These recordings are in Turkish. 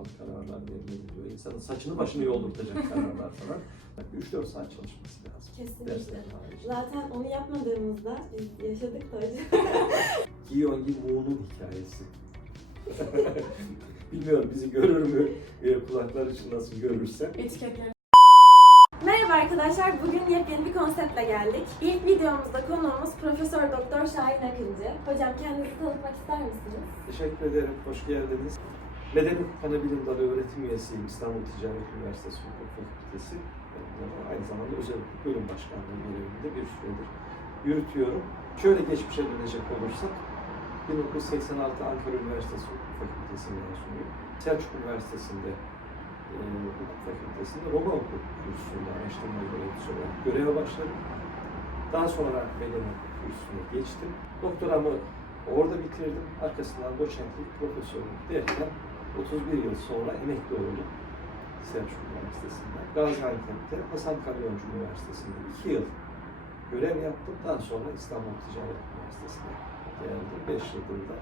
bazı kararlar verilebiliyor. İnsanın saçını başını yoldurtacak kararlar falan. 3-4 saat çalışması lazım. Kesinlikle. Zaten onu yapmadığımızda biz yaşadık da acı. Giyongi Mu'nun hikayesi. Bilmiyorum bizi görür mü? E, kulaklar için nasıl görürse. Etiketler. Merhaba arkadaşlar, bugün yepyeni bir konseptle geldik. İlk videomuzda konuğumuz Profesör Doktor Şahin Akıncı. Hocam kendinizi tanıtmak ister misiniz? Teşekkür ederim. Hoş geldiniz. Medeni Anabilim Dalı öğretim üyesiyim İstanbul Ticaret Üniversitesi Hukuk Fakültesi. Aynı zamanda özel hukuk bölüm başkanlığı görevinde bir süredir yürütüyorum. Şöyle geçmişe dönecek olursak, 1986 Ankara Üniversitesi Hukuk Fakültesi mezunuyum. Selçuk Üniversitesi'nde e, hukuk fakültesinde Roma hukuk kursunda araştırma görevlisi olarak göreve başladım. Daha sonra medeni hukuk kursuna geçtim. Doktoramı orada bitirdim. Arkasından doçentlik, profesörlük derken 31 yıl sonra emekli oldum. Selçuk Üniversitesi'nden. Gaziantep'te Hasan Kalyoncu Üniversitesi'nde 2 yıl görev yaptım. Daha sonra İstanbul Ticaret Üniversitesi'ne geldim. 5 yıldır da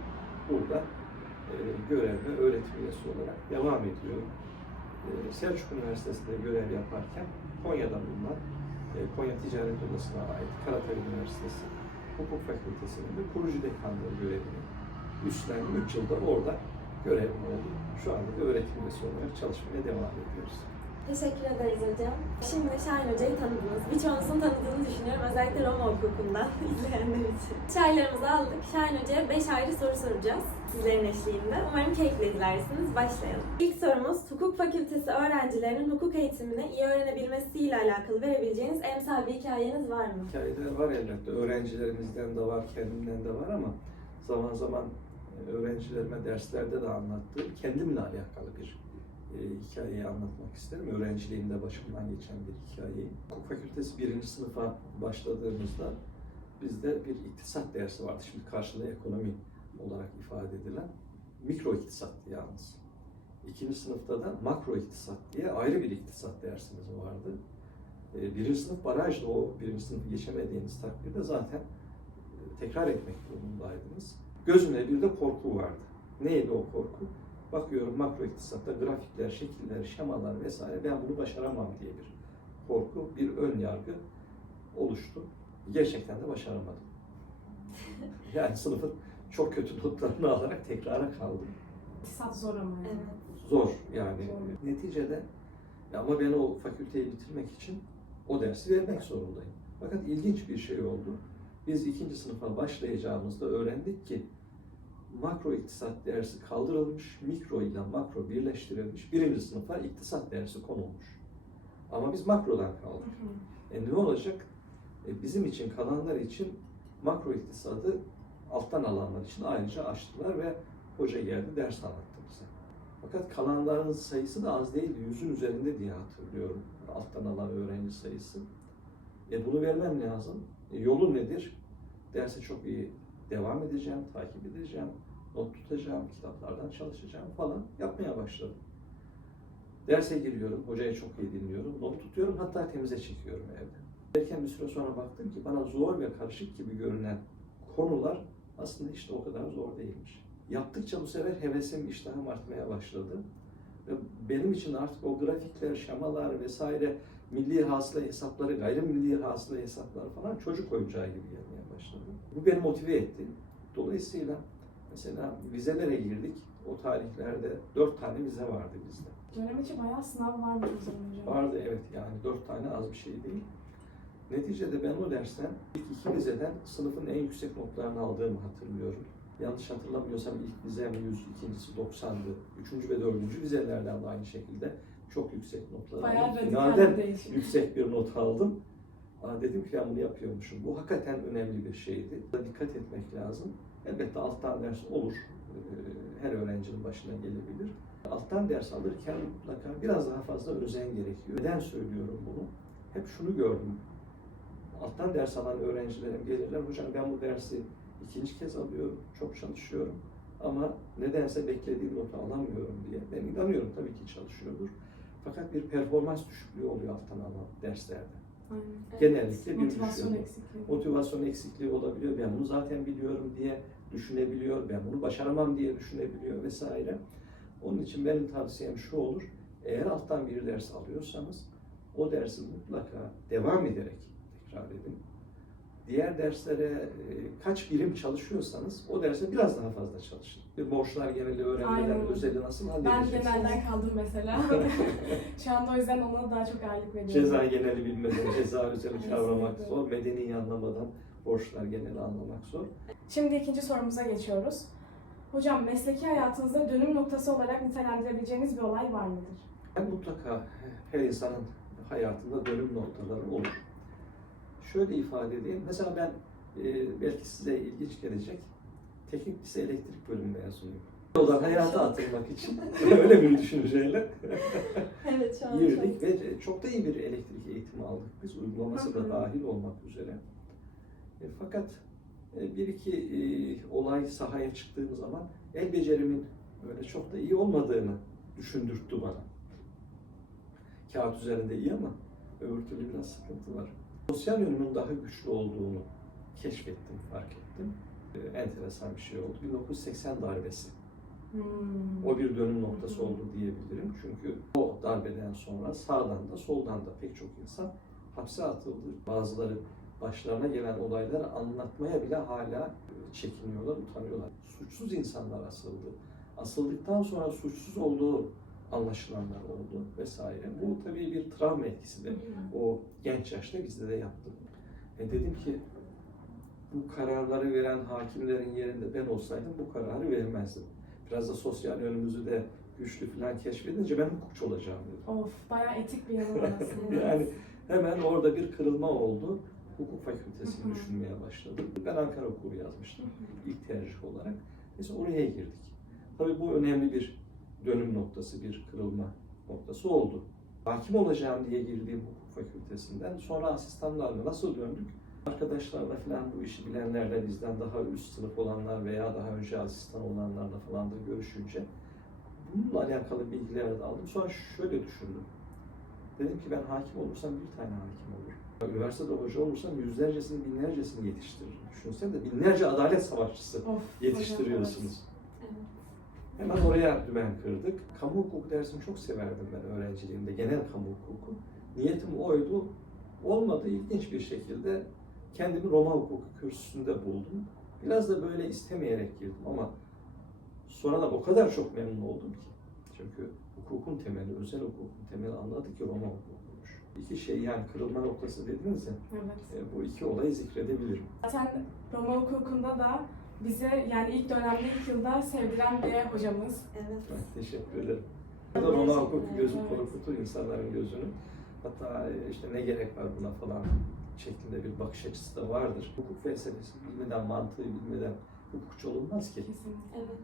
burada e, görevde öğretim üyesi olarak devam ediyorum. E, Selçuk Üniversitesi'nde görev yaparken Konya'da bulunan e, Konya Ticaret Odası'na ait Karatay Üniversitesi Hukuk Fakültesi'nin de kurucu dekanlığı görevini üstlendim. 3 yılda orada görevim oldu. Şu anda da öğretim üyesi olarak çalışmaya devam ediyoruz. Teşekkür ederiz hocam. Şimdi Şahin Hoca'yı tanıdınız. Birçoğunuzun tanıdığını düşünüyorum. Özellikle Roma hukukundan izleyenler için. Çaylarımızı aldık. Şahin Hoca'ya 5 ayrı soru soracağız sizlerin eşliğinde. Umarım keyifle izlersiniz. Başlayalım. İlk sorumuz, hukuk fakültesi öğrencilerinin hukuk eğitimini iyi öğrenebilmesiyle alakalı verebileceğiniz emsal bir hikayeniz var mı? Hikayeler var elbette. Öğrencilerimizden de var, kendimden de var ama zaman zaman öğrencilerime derslerde de anlattığım kendimle alakalı bir e, hikayeyi anlatmak isterim. Öğrenciliğimde başımdan geçen bir hikayeyi. Hukuk fakültesi birinci sınıfa başladığımızda bizde bir iktisat dersi vardı. Şimdi karşılığı ekonomi olarak ifade edilen mikro iktisattı yalnız. İkinci sınıfta da makro iktisat diye ayrı bir iktisat dersimiz vardı. E, birinci sınıf barajda o birinci sınıfı geçemediğiniz takdirde zaten tekrar etmek durumundaydınız. Gözümde bir de korku vardı. Neydi o korku? Bakıyorum makro iktisatta grafikler, şekiller, şemalar vesaire ben bunu başaramam diye bir korku, bir ön yargı oluştu. Gerçekten de başaramadım. Yani sınıfın çok kötü notlarını alarak tekrara kaldım. İktisat zor ama. Evet. Zor yani. Zor. Neticede ama ben o fakülteyi bitirmek için o dersi vermek zorundayım. Fakat ilginç bir şey oldu. Biz ikinci sınıfa başlayacağımızda öğrendik ki makro iktisat dersi kaldırılmış, mikro ile makro birleştirilmiş, birinci sınıfa iktisat dersi konulmuş. Ama biz makrodan kaldık. Hı hı. E ne olacak? E bizim için kalanlar için makro iktisadı alttan alanlar için ayrıca açtılar ve hoca geldi ders anlattı bize. Fakat kalanların sayısı da az değildi. Yüzün üzerinde diye hatırlıyorum alttan alan öğrenci sayısı. E bunu vermem lazım. E yolu nedir? Derse çok iyi devam edeceğim, takip edeceğim, not tutacağım, kitaplardan çalışacağım falan yapmaya başladım. Derse giriyorum, hocayı çok iyi dinliyorum, not tutuyorum, hatta temize çekiyorum evde. Derken bir süre sonra baktım ki bana zor ve karışık gibi görünen konular aslında işte o kadar zor değilmiş. Yaptıkça bu sefer hevesim, iştahım artmaya başladı. Ve benim için artık o grafikler, şemalar vesaire, milli hasıla hesapları, gayrimilli hasıla hesapları falan çocuk oyuncağı gibi gelmeye başladı. Bu beni motive etti. Dolayısıyla mesela vizelere girdik. O tarihlerde dört tane vize vardı bizde. Dönem içi bayağı sınav o zaman hocam. Vardı evet yani dört tane az bir şey değil. Neticede ben o dersten ilk iki vizeden sınıfın en yüksek notlarını aldığımı hatırlıyorum. Yanlış hatırlamıyorsam ilk vizem 100, ikincisi 90'dı. Üçüncü ve dördüncü vizelerden de aynı şekilde çok yüksek notlar Bayağı aldım. değişim. yüksek bir not aldım. Aa, dedim ki ben bunu yapıyormuşum. Bu hakikaten önemli bir şeydi. Dikkat etmek lazım. Elbette alttan ders olur. Ee, Her öğrencinin başına gelebilir. Alttan ders alırken mutlaka biraz daha fazla özen gerekiyor. Neden söylüyorum bunu? Hep şunu gördüm. Alttan ders alan öğrencilerim gelirler. Hocam ben bu dersi ikinci kez alıyorum. Çok çalışıyorum. Ama nedense beklediğim notu alamıyorum diye. Ben inanıyorum tabii ki çalışıyordur. Fakat bir performans düşüklüğü oluyor alttan alan derslerde. Aynen. Genellikle bir Motivasyon düşüyor. eksikliği. Motivasyon eksikliği olabiliyor. Ben bunu zaten biliyorum diye düşünebiliyor. Ben bunu başaramam diye düşünebiliyor vesaire. Onun için benim tavsiyem şu olur. Eğer alttan bir ders alıyorsanız o dersi mutlaka devam ederek tekrar edin. Diğer derslere e, kaç birim çalışıyorsanız o derse biraz daha fazla çalışın. Bir borçlar geneli öğrenmeler Aynen. özeli nasıl Ben halledeceksiniz? genelden kaldım mesela. Şu anda o yüzden ona daha çok ağırlık veriyorum. Ceza geneli bilmeden, ceza özeli kavramak zor, medeni anlamadan borçlar geneli anlamak zor. Şimdi ikinci sorumuza geçiyoruz. Hocam mesleki hayatınızda dönüm noktası olarak nitelendirebileceğiniz bir olay var mıdır? Yani mutlaka her insanın hayatında dönüm noktaları olur. Şöyle ifade edeyim. Mesela ben e, belki size ilginç gelecek. Teknik lise elektrik bölümü mezunuyum. Olan hayata atılmak için öyle bir düşünceyle Evet şu an girdik ve çok da iyi bir elektrik eğitimi aldık. Biz uygulaması da dahil olmak üzere. E, fakat e, bir iki e, olay sahaya çıktığım zaman el becerimin böyle çok da iyi olmadığını düşündürttü bana. Kağıt üzerinde iyi ama öbür türlü biraz sıkıntı var. Sosyal yönümün daha güçlü olduğunu keşfettim, fark ettim. E, enteresan bir şey oldu. 1980 darbesi. Hmm. O bir dönüm noktası oldu diyebilirim. Çünkü o darbeden sonra sağdan da soldan da pek çok insan hapse atıldı. Bazıları başlarına gelen olayları anlatmaya bile hala çekiniyorlar, utanıyorlar. Suçsuz insanlar asıldı. Asıldıktan sonra suçsuz olduğu anlaşılanlar oldu vesaire. Bu tabii bir travma etkisi de o genç yaşta bizde de yaptı. E dedim ki bu kararları veren hakimlerin yerinde ben olsaydım bu kararı vermezdim. Biraz da sosyal yönümüzü de güçlü falan keşfedince ben hukukçu olacağım dedim. Of, bayağı etik bir var aslında. yani hemen orada bir kırılma oldu. Hukuk fakültesini Hı hı. düşünmeye başladım. Ben Ankara hukuku yazmıştım ilk tercih olarak. Biz oraya girdik. Tabii bu önemli bir dönüm noktası, bir kırılma noktası oldu. Hakim olacağım diye girdiğim hukuk fakültesinden sonra asistanlarla nasıl döndük? Arkadaşlarla falan bu işi bilenlerle bizden daha üst sınıf olanlar veya daha önce asistan olanlarla falan da görüşünce bununla alakalı bilgiler de aldım. Sonra şöyle düşündüm. Dedim ki ben hakim olursam bir tane hakim olur. Üniversitede hoca olursam yüzlercesini, binlercesini yetiştiririm. Düşünsene de binlerce adalet savaşçısı Of, yetiştiriyorsunuz. Evet. Hemen oraya dümen kırdık. Kamu hukuku dersini çok severdim ben öğrenciliğimde. Genel kamu hukuku. Niyetim oydu. Olmadı ilginç bir şekilde kendimi Roma hukuku kürsüsünde buldum. Biraz da böyle istemeyerek girdim ama sonradan o kadar çok memnun oldum ki. Çünkü hukukun temeli, özel hukukun temeli anladık ki Roma hukukuymuş. İki şey yani kırılma noktası dediniz ya, Evet. e, bu iki olayı zikredebilirim. Zaten Roma hukukunda da bize yani ilk dönemde ilk yılda sevdiren bir hocamız. Evet. Teşekkür ederim. Bu da Roma hukuku gözü evet. korkutur insanların gözünü. Hatta e, işte ne gerek var buna falan şeklinde bir bakış açısı da vardır. Hukuk felsefesi bilmeden, mantığı bilmeden hukukçu olunmaz ki. Kesinlikle. Evet.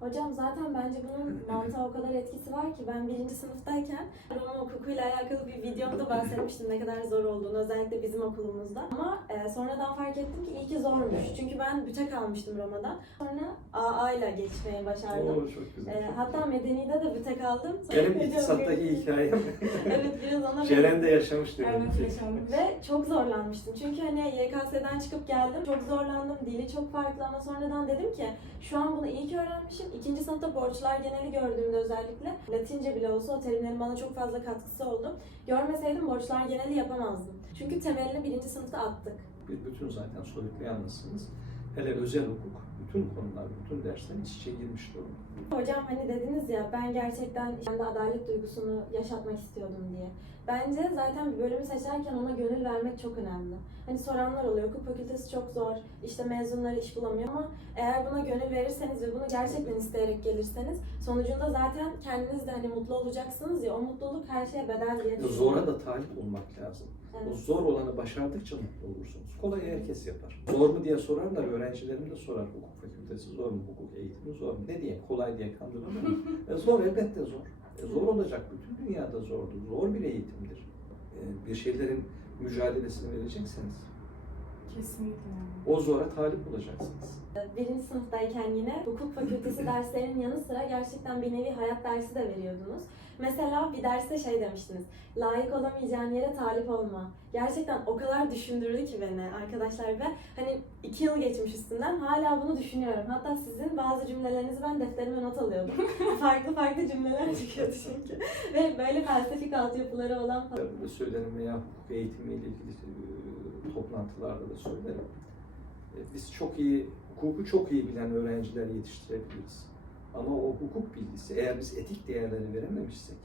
Hocam zaten bence bunun mantığa o kadar etkisi var ki ben birinci sınıftayken Roma hukukuyla alakalı bir videomda bahsetmiştim ne kadar zor olduğunu özellikle bizim okulumuzda. Ama e, sonradan fark ettim ki iyi ki zormuş. Çünkü ben büte kalmıştım Roma'da. Sonra AA ile geçmeyi başardım. Oo, çok güzel. E, hatta. Medeni'de de büte kaldım. Sonra Benim iktisattaki hikayem Evet biraz ona Ceren'de yaşamış demek Evet, ki. yaşanmış. Ve çok zorlanmıştım. Çünkü hani YKS'den çıkıp geldim. Çok zorlandım. Dili çok farklı ama sonradan dedim ki şu an bunu iyi ki öğrenmişim. İkinci sınıfta borçlar geneli gördüğümde özellikle Latince bile olsa o terimlerin bana çok fazla katkısı oldu. Görmeseydim borçlar geneli yapamazdım. Çünkü temelini birinci sınıfta attık. Bir bütün zaten soyutlayanlısınız. Hele özel hukuk, bütün konular, bütün dersler iç içe girmiş durumda. Hocam hani dediniz ya ben gerçekten kendi adalet duygusunu yaşatmak istiyordum diye. Bence zaten bir bölümü seçerken ona gönül vermek çok önemli. Hani soranlar oluyor, hukuk fakültesi çok zor, işte mezunları iş bulamıyor ama eğer buna gönül verirseniz ve bunu gerçekten isteyerek gelirseniz sonucunda zaten kendiniz de hani mutlu olacaksınız ya o mutluluk her şeye bedel diye. Zora da talip olmak lazım. O Evet. zor olanı başardıkça mutlu olursunuz. Kolay herkes yapar. Zor mu diye sorarlar, öğrencilerim de sorar. Hukuk fakültesi zor mu, hukuk eğitimi zor mu? Ne diye, kolay diye kandırılır e zor, elbette zor. E zor olacak, bütün dünyada zordur. Zor bir eğitimdir. E bir şeylerin mücadelesini verecekseniz Kesinlikle. O zora talip olacaksınız. Birinci sınıftayken yine hukuk fakültesi derslerinin yanı sıra gerçekten bir nevi hayat dersi de veriyordunuz. Mesela bir derste şey demiştiniz, layık olamayacağın yere talip olma. Gerçekten o kadar düşündürdü ki beni arkadaşlar ve hani iki yıl geçmiş üstünden hala bunu düşünüyorum. Hatta sizin bazı cümlelerinizi ben defterime not alıyordum. farklı farklı cümleler çıkıyordu çünkü. ve böyle felsefik altyapıları olan falan. Söylerim veya hukuk eğitimiyle ilgili e, toplantılarda da söylerim. E, Biz çok iyi, hukuku çok iyi bilen öğrenciler yetiştirebiliriz. Ama o hukuk bilgisi, eğer biz etik değerleri verememişsek,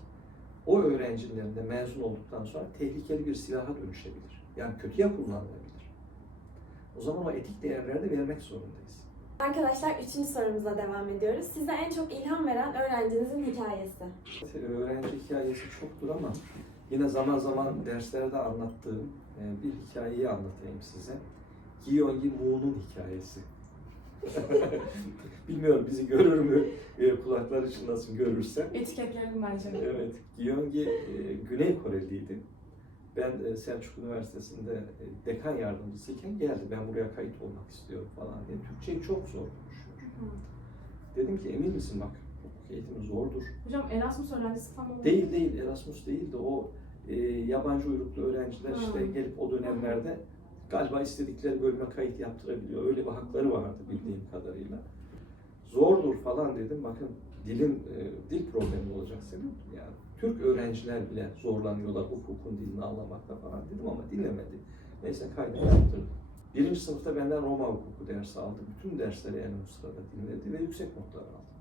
o öğrencilerin de mezun olduktan sonra tehlikeli bir silaha dönüşebilir. Yani kötüye kullanılabilir. O zaman o etik değerleri de vermek zorundayız. Arkadaşlar üçüncü sorumuza devam ediyoruz. Size en çok ilham veren öğrencinizin hikayesi. Öğrenci hikayesi çoktur ama yine zaman zaman derslerde anlattığım bir hikayeyi anlatayım size. Giyongi Mu'nun hikayesi. Bilmiyorum bizi görür mü e, kulaklar için nasıl görürse. Etiketlerim bence. Evet, Giyongi e, Güney Koreliydi. Ben e, Selçuk Üniversitesi'nde e, dekan yardımcısıyken geldi. Ben buraya kayıt olmak istiyorum falan diye. Türkçeyi çok zor konuşuyor. Dedim ki emin misin bak hukuk eğitimi zordur. Hocam Erasmus öğrencisi falan mı? Değil değil Erasmus değil de o e, yabancı uyruklu öğrenciler işte Ha. gelip o dönemlerde galiba istedikleri bölüme kayıt yaptırabiliyor. Öyle bir hakları vardı bildiğim kadarıyla. Zordur falan dedim. Bakın dilin e, dil problemi olacak senin. Yani Türk öğrenciler bile zorlanıyorlar hukukun dilini anlamakta falan dedim ama dinlemedi. Neyse kaydı yaptırdım. Birinci sınıfta benden Roma hukuku dersi aldı. Bütün dersleri en ön sırada dinledi ve yüksek notlar aldı.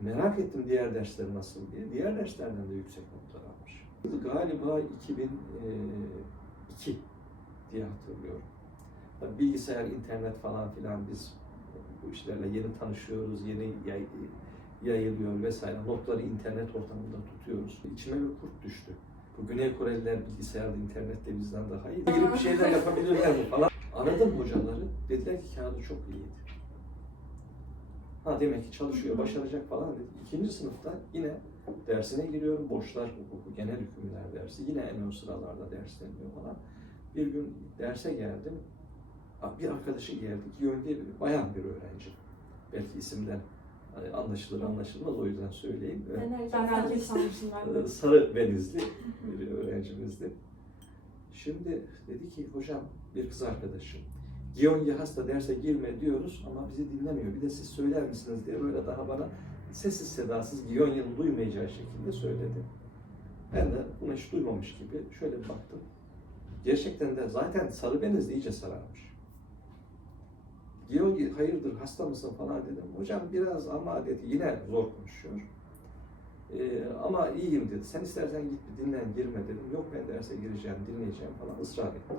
Merak ettim diğer dersleri nasıl diye. Diğer derslerden de yüksek notlar almış. Galiba 2002 diye hatırlıyorum. Tabii bilgisayar, internet falan filan biz bu işlerle yeni tanışıyoruz, yeni yay- yayılıyor vesaire. Notları internet ortamında tutuyoruz. İçime bir kurt düştü. Bu Güney Koreliler bilgisayarda, internette bizden daha iyi. Bir şeyler yapabilirler mi falan. Aradım hocaları. Dediler ki kağıdı çok iyiydi. Ha demek ki çalışıyor, başaracak falan dedi. İkinci sınıfta yine dersine giriyorum. Borçlar hukuku, genel hükümler dersi. Yine en ön sıralarda dersleniyor falan. Bir gün derse geldim. Bir arkadaşı geldi. Giyon diye bir bayan bir öğrenci. Belki isimden hani anlaşılır anlaşılmaz o yüzden söyleyeyim. Ben erkek de. Ee, Sarı benizli bir öğrencimizdi. Şimdi dedi ki hocam bir kız arkadaşım. Giyongi hasta derse girme diyoruz ama bizi dinlemiyor. Bir de siz söyler misiniz diye böyle daha bana sessiz sedasız Giyongi'nin duymayacağı şekilde söyledi. Ben de bunu hiç duymamış gibi şöyle bir baktım. Gerçekten de zaten sarı benizli iyice sararmış. Giyongi hayırdır hasta mısın falan dedim. Hocam biraz ama dedi yine zor konuşuyor. Ee, ama iyiyim dedi. Sen istersen git bir dinlen girme dedim. Yok ben derse gireceğim, dinleyeceğim falan ısrar ettim.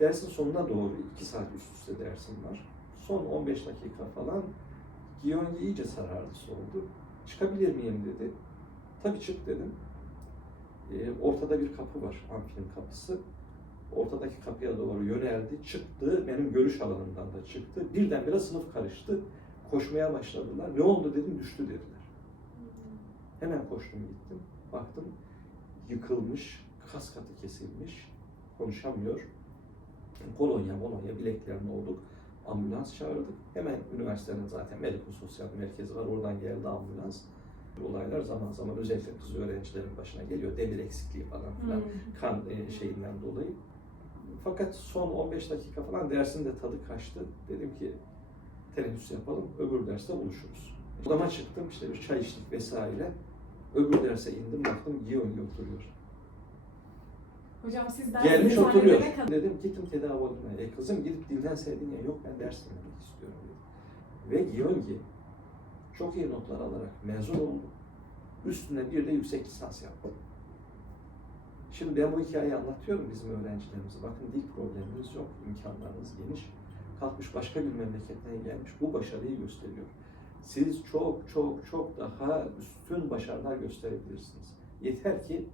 Dersin sonuna doğru iki saat üst üste dersim var. Son 15 dakika falan Giyongi iyice sarardı soldu. Çıkabilir miyim dedi. Tabii çık dedim. Ee, ortada bir kapı var, amfinin kapısı. Ortadaki kapıya doğru yöneldi, çıktı. Benim görüş alanımdan da çıktı. Birdenbire sınıf karıştı. Koşmaya başladılar. Ne oldu dedim, düştü dediler. Hemen koştum gittim. Baktım yıkılmış, kas katı kesilmiş, konuşamıyor. Kolonya, molonya bileklerine olduk. Ambulans çağırdık. Hemen üniversitenin zaten mediko sosyal merkezi var. Oradan geldi ambulans. Olaylar zaman zaman özellikle kız öğrencilerin başına geliyor. Demir eksikliği falan filan Hmm. kan e, şeyinden dolayı. Fakat son 15 dakika falan dersin de tadı kaçtı. Dedim ki teneffüs yapalım, öbür derste buluşuruz. Odama çıktım, işte bir çay içtik vesaire. Öbür derse indim, baktım Giyongi oturuyor. Hocam siz ders Gelmiş oturuyor. kadar- Dedim gittim tedavi olmaya. E kızım gidip dinlenseydin ya. Yok ben ders dinlemek istiyorum dedi. Ve Giyongi çok iyi notlar alarak mezun oldu. Üstüne bir de yüksek lisans yaptı. Şimdi ben bu hikayeyi anlatıyorum bizim öğrencilerimize. Bakın dil probleminiz yok, imkanlarınız geniş. Kalkmış başka bir memleketten gelmiş. Bu başarıyı gösteriyor. Siz çok çok çok daha üstün başarılar gösterebilirsiniz. Yeter ki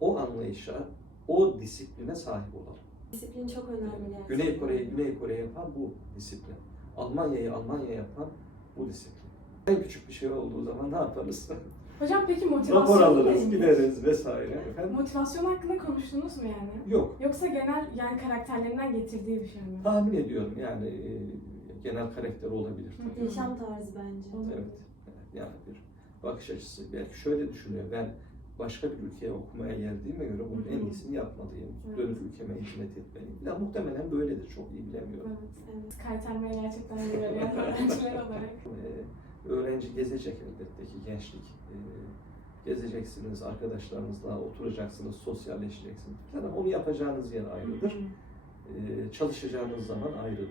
o anlayışa, o disipline sahip olalım. Disiplin çok önemli gerçekten. Güney Kore'yi Güney Kore yapan bu disiplin. Almanya'yı Almanya yapan bu disiplin. En küçük bir şey olduğu zaman ne yaparız? Hocam peki Rapor motivasyon alırız, nedir? gideriz vesaire. Efendim? Motivasyon hakkında konuştunuz mu yani? Yok. Yoksa genel yani karakterlerinden getirdiği bir şey mi? Tahmin ediyorum yani e, genel karakter olabilir hı. Yaşam tarzı bence. Evet. evet. Yani bir bakış açısı. Belki şöyle düşünüyor. Ben başka bir ülkeye okumaya geldiğime göre bunun en iyisini yapmalıyım. Evet. Dönüp ülkeme hizmet etmeliyim. Ya muhtemelen böyledir. Çok iyi bilemiyorum. Evet. Evet. Kaytarmaya gerçekten öğrenciler olarak. Ee, öğrenci gezecek elbette ki gençlik. Ee, gezeceksiniz, arkadaşlarınızla oturacaksınız, sosyalleşeceksiniz. Yani onu yapacağınız yer ayrıdır. Ee, çalışacağınız zaman ayrıdır.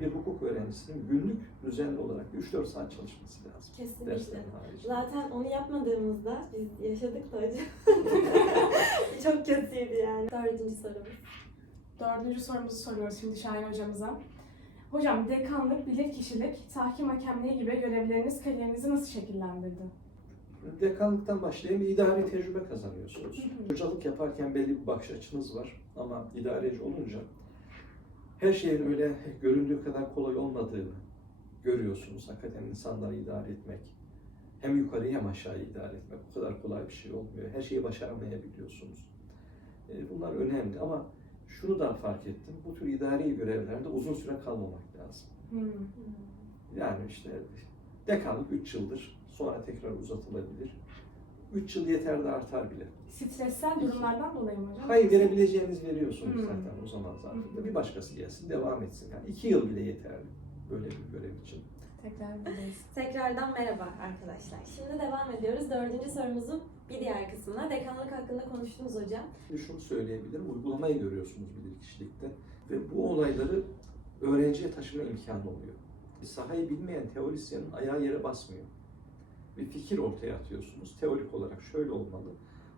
Bir hukuk öğrencisinin günlük düzenli olarak 3-4 saat çalışması lazım. Kesinlikle. Zaten onu yapmadığımızda biz yaşadık da hocam. Çok kötüydü yani. Dördüncü sorumuz. Dördüncü sorumuzu soruyoruz şimdi Şahin hocamıza. Hocam dekanlık, bilirkişilik, tahkim hakemliği gibi görevleriniz kariyerinizi nasıl şekillendirdi? Dekanlıktan başlayayım, idari tecrübe kazanıyorsunuz. Hocalık yaparken belli bir bakış açınız var ama idareci olunca her şeyin öyle göründüğü kadar kolay olmadığını görüyorsunuz. Hakikaten insanları idare etmek, hem yukarıyı hem aşağıyı idare etmek o kadar kolay bir şey olmuyor. Her şeyi başaramayabiliyorsunuz. E, Bunlar önemli ama şunu da fark ettim. Bu tür idari görevlerde uzun süre kalmamak lazım. Yani işte dekanlık 3 yıldır sonra tekrar uzatılabilir. 3 yıl yeter de artar bile. Stressel durumlardan dolayı mı hocam? Hayır verebileceğiniz veriyorsunuz Hmm. zaten o zaman zarfında. Bir başkası gelsin devam etsin. Yani 2 yıl bile yeterli böyle bir görev için. Tekrar buradayız. Tekrardan merhaba arkadaşlar. Şimdi devam ediyoruz. Dördüncü sorumuzun bir diğer kısmına. Dekanlık hakkında konuştunuz hocam. Şimdi şunu söyleyebilirim. Uygulamayı görüyorsunuz bilirkişilikte. Ve bu olayları öğrenciye taşıma imkanı oluyor. Sahayı bilmeyen teorisyenin ayağı yere basmıyor. Bir fikir ortaya atıyorsunuz. Teorik olarak şöyle olmalı.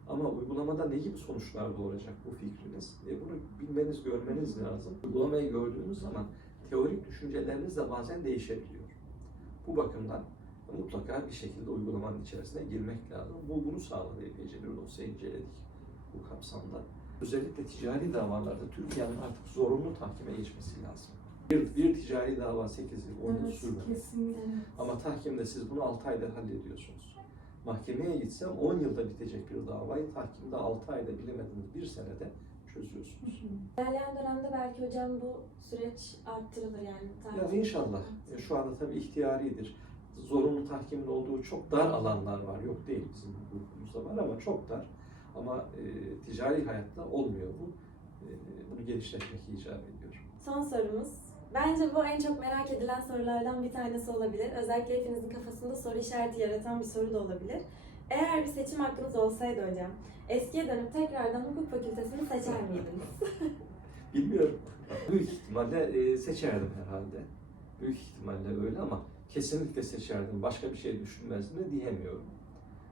Ama uygulamada ne gibi sonuçlar doğuracak bu fikriniz? E bunu bilmeniz, görmeniz lazım. Uygulamayı gördüğünüz zaman teorik düşünceleriniz de bazen değişebiliyor. Bu bakımdan mutlaka bir şekilde uygulamanın içerisine girmek lazım. Bu bunu sağladı epeyce bir dosya inceledik bu kapsamda. Özellikle ticari davalarda Türkiye'nin artık zorunlu tahkime geçmesi lazım. Bir, bir ticari dava 8 yıl, 10 yıl Evet, sürmüyor. kesinlikle. Ama tahkimde siz bunu 6 ayda hallediyorsunuz. Mahkemeye gitsem 10 yılda bitecek bir davayı tahkimde 6 ayda bilemediniz bir senede çözüyorsunuz. İlerleyen dönemde belki hocam bu süreç arttırılır yani. Ya takip- inşallah. E, Şu anda tabii ihtiyaridir. Zorunlu tahkimin olduğu çok dar alanlar var. Yok değil bizim hukukumuzda var ama çok dar. Ama e, ticari hayatta olmuyor bu. E, bunu genişletmek icap ediyor. Son sorumuz. Bence bu en çok merak edilen sorulardan bir tanesi olabilir. Özellikle hepinizin kafasında soru işareti yaratan bir soru da olabilir. Eğer bir seçim hakkınız olsaydı hocam, eskiye dönüp tekrardan hukuk fakültesini seçer miydiniz? Bilmiyorum. Büyük ihtimalle e, seçerdim herhalde. Büyük ihtimalle öyle ama kesinlikle seçerdim. Başka bir şey düşünmezdim de diyemiyorum.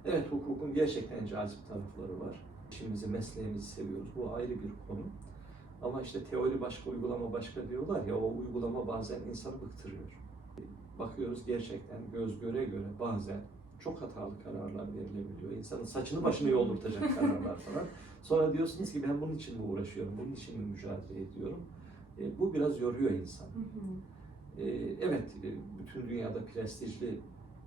Evet hukukun gerçekten cazip tarafları var. İşimizi, mesleğimizi seviyoruz. Bu ayrı bir konu. Ama işte teori başka, uygulama başka diyorlar ya, o uygulama bazen insanı bıktırıyor. Bakıyoruz gerçekten göz göre göre bazen çok hatalı kararlar verilebiliyor. İnsanın saçını başını yoldurtacak kararlar falan. Sonra diyorsunuz ki ben bunun için mi uğraşıyorum, bunun için mi mücadele ediyorum? E, bu biraz yoruyor hı. E, evet, e, bütün dünyada prestijli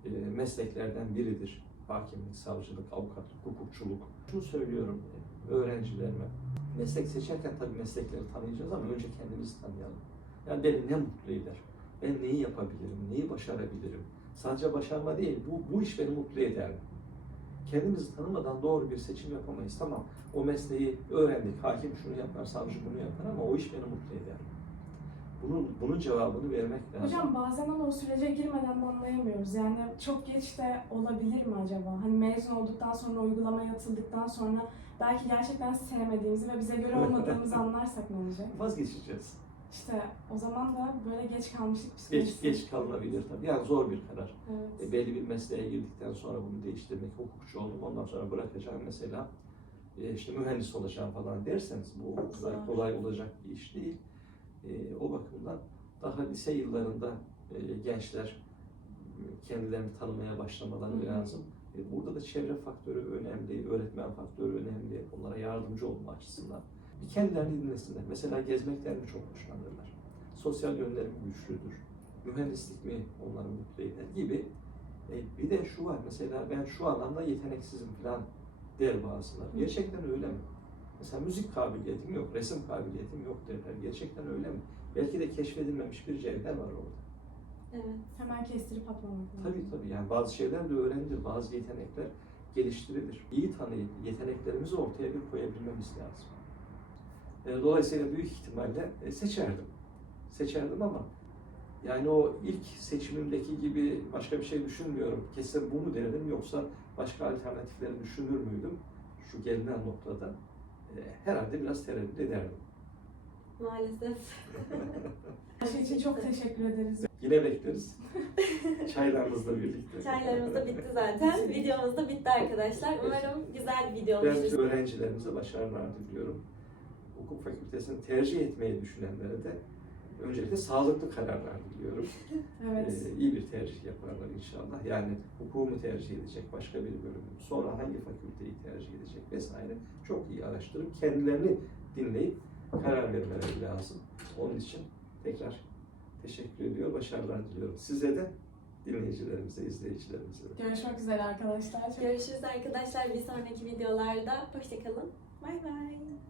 e, mesleklerden biridir. Hakimlik, savcılık, avukatlık, hukukçuluk. Şunu söylüyorum öğrencilerime. Meslek seçerken tabii meslekleri tanıyacağız ama önce kendimizi tanıyalım. Yani beni ne mutlu eder? Ben neyi yapabilirim, neyi başarabilirim? Sadece başarma değil, bu, bu iş beni mutlu eder mi? Kendimizi tanımadan doğru bir seçim yapamayız. Tamam, o mesleği öğrendik. Hakim şunu yapar, savcı bunu yapar ama o iş beni mutlu eder. Bunun, bunun cevabını vermek lazım. Hocam bazen ama o sürece girmeden de anlayamıyoruz. Yani çok geç de olabilir mi acaba? Hani mezun olduktan sonra, uygulamaya atıldıktan sonra belki gerçekten sevmediğimizi ve bize göre olmadığımızı anlarsak ne olacak? Vazgeçeceğiz. İşte o zaman da böyle geç kalmışlık psikolojisi. Geç, geç kalınabilir tabii. Yani zor bir karar. Evet. E, belli bir mesleğe girdikten sonra bunu değiştirmek, hukukçu oldum ondan sonra bırakacağım mesela e, işte mühendis olacağım falan derseniz bu o kadar kolay olacak bir iş değil. E, o bakımdan daha lise yıllarında e, gençler kendilerini tanımaya başlamaları Hı hı. lazım. E, burada da çevre faktörü önemli, öğretmen faktörü önemli, onlara yardımcı olma açısından. Bir kendilerini dinlesinler. Mesela gezmekten mi çok hoşlanırlar? Sosyal yönleri mi güçlüdür? Mühendislik mi onları mutlu eder gibi E, bir de şu var mesela ben şu alanda yeteneksizim falan der bazıları. Gerçekten öyle mi? Mesela müzik kabiliyetim yok, resim kabiliyetim yok derler. Gerçekten öyle mi? Belki de keşfedilmemiş bir cevher var orada. Evet. Hemen kestirip atmamak lazım. Tabii tabii yani bazı şeyler de öğrenilir, bazı yetenekler geliştirilir. İyi tanıyıp yeteneklerimizi ortaya bir koyabilmemiz lazım. E, Dolayısıyla büyük ihtimalle e, seçerdim. Seçerdim ama yani o ilk seçimimdeki gibi başka bir şey düşünmüyorum. Kesin bu mu derdim yoksa başka alternatifleri düşünür müydüm? Şu gelinen noktada e, herhalde biraz tereddüt ederdim. Maalesef. Her şey için çok teşekkür ederiz. Yine bekleriz. Çaylarımızla birlikte. Çaylarımız da bitti zaten. Videomuz da bitti arkadaşlar. Umarım güzel bir video Ben olmuştur. öğrencilerimize başarılar diliyorum. Hukuk fakültesini tercih etmeyi düşünenlere de öncelikle sağlıklı kararlar diliyorum. Evet. Ee, iyi bir tercih yaparlar inşallah. Yani hukuku mu tercih edecek, başka bir bölümü mü, sonra hangi fakülteyi tercih edecek vesaire çok iyi araştırıp kendilerini dinleyip karar vermeleri lazım. Onun için tekrar teşekkür ediyor, başarılar diliyorum. Size de, dinleyicilerimize, izleyicilerimize de. Görüşmek üzere arkadaşlar. Görüşürüz arkadaşlar bir sonraki videolarda. Hoşçakalın. Bay bay.